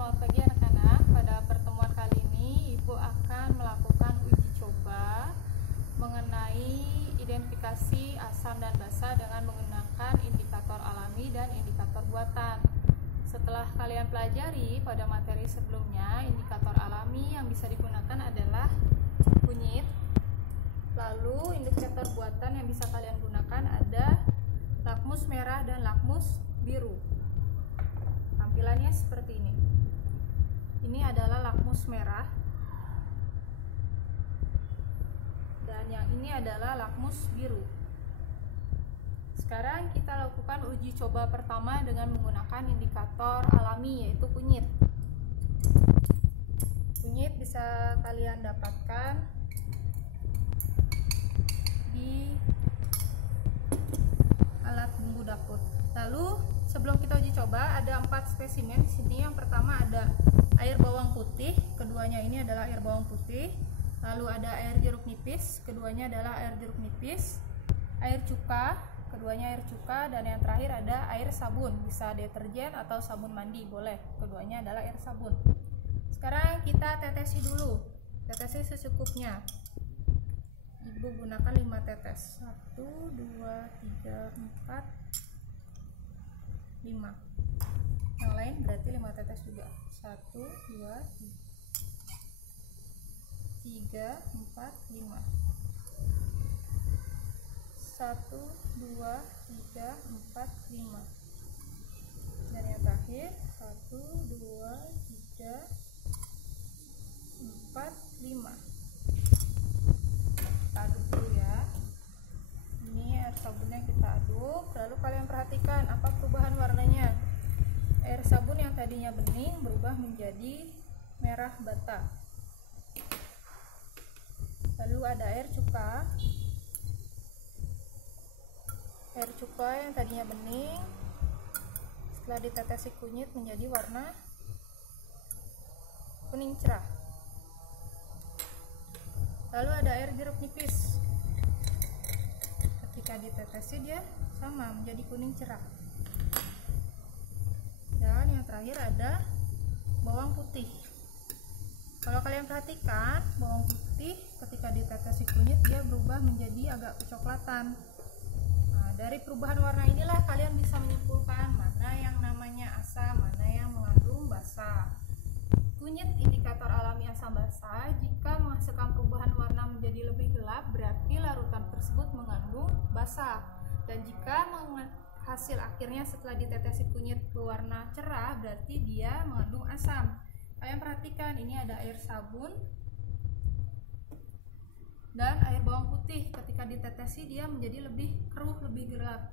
selamat pagi anak-anak. Pada pertemuan kali ini, Ibu akan melakukan uji coba mengenai identifikasi asam dan basa dengan menggunakan indikator alami dan indikator buatan. Setelah kalian pelajari pada materi sebelumnya, indikator alami yang bisa digunakan adalah kunyit. Lalu indikator buatan yang bisa kalian gunakan ada lakmus merah dan lakmus biru. Tampilannya seperti ini. Ini adalah lakmus merah dan yang ini adalah lakmus biru. Sekarang kita lakukan uji coba pertama dengan menggunakan indikator alami, yaitu kunyit. Kunyit bisa kalian dapatkan di alat bumbu dapur. Lalu sebelum kita uji coba, ada 4 spesimen di sini. Yang pertama ada air bawang putih, keduanya ini adalah air bawang putih. Lalu ada air jeruk nipis, keduanya adalah air jeruk nipis. Air cuka, keduanya air cuka, dan yang terakhir ada air sabun, bisa deterjen atau sabun mandi, boleh. Keduanya adalah air sabun. Sekarang kita tetesi dulu. Tetesi secukupnya. Ibu gunakan 5 tetes. 1, 2, 3, 4, 5. Yang lain berarti 5 tetes juga. 1, 2, 3, 4, 5. 1, 2, 3, 4, 5. Dan yang terakhir 1, 2, 3, 4, 5. Kita aduk dulu ya. Ini air sabunnya kita aduk. Lalu kalian perhatikan apa perubahan warnanya. Air sabun yang tadinya bening berubah menjadi merah bata. Lalu ada air cuka. Air cuka yang tadinya bening setelah ditetesi kunyit menjadi warna kuning cerah. Lalu ada air jeruk nipis. Ketika ditetesi dia sama menjadi kuning cerah. Dan yang terakhir ada bawang putih. Kalau kalian perhatikan, bawang putih ketika ditetesi kunyit dia berubah menjadi agak kecoklatan. Nah, dari perubahan warna inilah kalian bisa menyimpulkan mana yang namanya asam, mana yang mengandung basa. Kunyit indikator alami asam basa. Jika menghasilkan perubahan warna menjadi lebih gelap, berarti larutan tersebut mengandung basa. Dan jika hasil akhirnya setelah ditetesi kunyit berwarna cerah, berarti dia mengandung asam. Kalian perhatikan, ini ada air sabun dan air bawang putih. Ketika ditetesi dia menjadi lebih keruh, lebih gelap.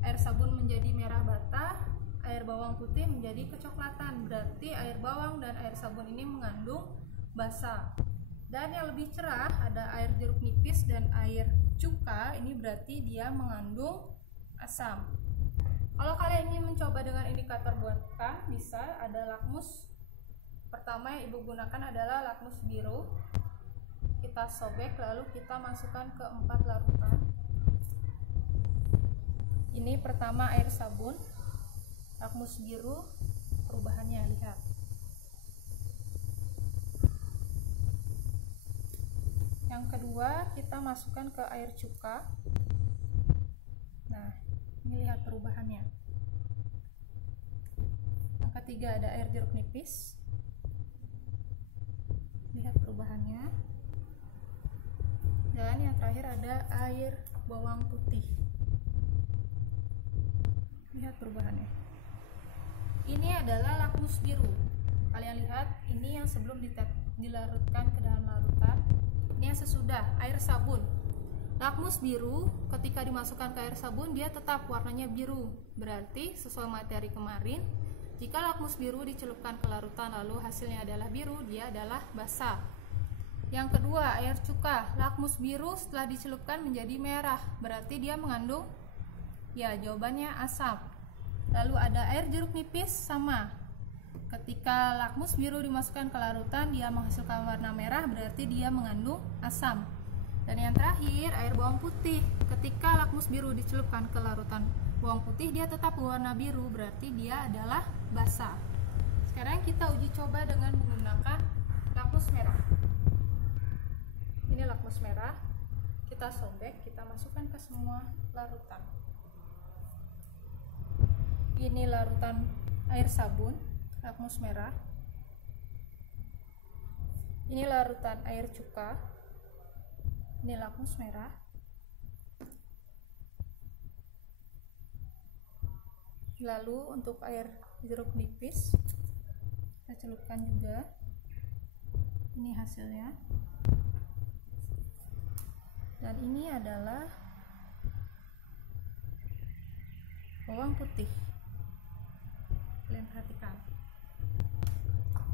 Air sabun menjadi merah bata, air bawang putih menjadi kecoklatan. Berarti air bawang dan air sabun ini mengandung basa. Dan yang lebih cerah ada air jeruk nipis dan air cuka. Ini berarti dia mengandung asam. Kalau kalian ingin mencoba dengan indikator buatan, bisa ada lakmus. Pertama yang ibu gunakan adalah lakmus biru. Kita sobek lalu kita masukkan ke 4 larutan. Ini pertama air sabun. Lakmus biru, perubahannya lihat. Yang kedua kita masukkan ke air cuka. Nah, ini lihat perubahannya. Yang ketiga ada air jeruk nipis. Lihat perubahannya. Dan yang terakhir ada air bawang putih. Lihat perubahannya. Ini adalah lakmus biru. Kalian lihat, ini yang sebelum dilarutkan ke dalam larutan. Ini yang sesudah, air sabun. Lakmus biru ketika dimasukkan ke air sabun dia tetap warnanya biru. Berarti sesuai materi kemarin, jika lakmus biru dicelupkan ke larutan lalu hasilnya adalah biru, dia adalah basa. Yang kedua, air cuka. Lakmus biru setelah dicelupkan menjadi merah. Berarti dia mengandung, ya jawabannya asam. Lalu ada air jeruk nipis, sama. Ketika lakmus biru dimasukkan ke larutan dia menghasilkan warna merah, berarti dia mengandung asam. Dan yang terakhir, air bawang putih. Ketika lakmus biru dicelupkan ke larutan bawang putih dia tetap berwarna biru, berarti dia adalah basa. Sekarang kita uji coba dengan menggunakan lakmus merah. Ini lakmus merah, kita sobek, kita masukkan ke semua larutan. Ini larutan air sabun, lakmus merah. Ini larutan air cuka, ini lakmus merah. Lalu untuk air jeruk nipis, kita celupkan juga. Ini hasilnya. Dan ini adalah bawang putih. Kalian perhatikan.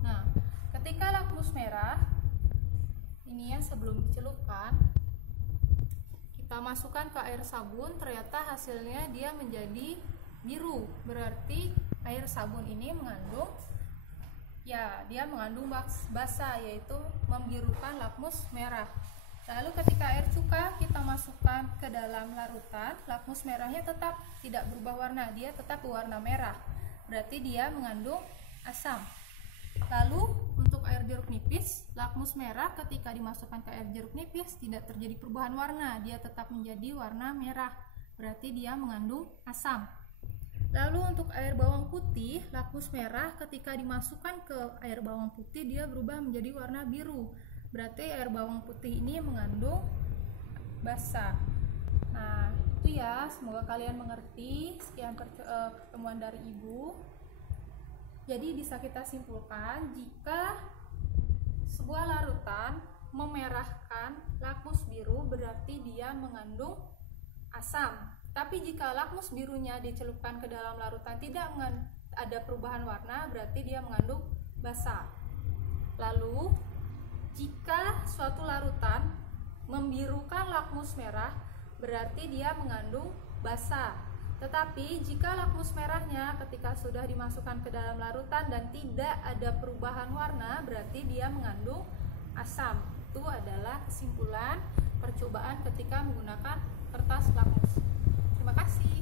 Nah, ketika lakmus merah ini yang sebelum dicelupkan, kita masukkan ke air sabun, ternyata hasilnya dia menjadi biru. Berarti air sabun ini mengandung basa, yaitu membirukan lakmus merah. Lalu ketika air cuka kita masukkan ke dalam larutan, lakmus merahnya tetap tidak berubah warna, dia tetap berwarna merah. Berarti dia mengandung asam. Lalu untuk air jeruk nipis, lakmus merah ketika dimasukkan ke air jeruk nipis tidak terjadi perubahan warna, dia tetap menjadi warna merah. Berarti dia mengandung asam. Lalu untuk air bawang putih, lakmus merah ketika dimasukkan ke air bawang putih dia berubah menjadi warna biru. Berarti air bawang putih ini mengandung basa. Nah, itu ya, semoga kalian mengerti. Sekian pertemuan dari Ibu. Jadi bisa kita simpulkan, jika sebuah larutan memerahkan lakmus biru berarti dia mengandung asam. Tapi jika lakmus birunya dicelupkan ke dalam larutan tidak ada perubahan warna, berarti dia mengandung basa. Lalu jika suatu larutan membirukan lakmus merah, berarti dia mengandung basa. Tetapi jika lakmus merahnya ketika sudah dimasukkan ke dalam larutan dan tidak ada perubahan warna, berarti dia mengandung asam. Itu adalah kesimpulan percobaan ketika menggunakan kertas lakmus. Terima kasih.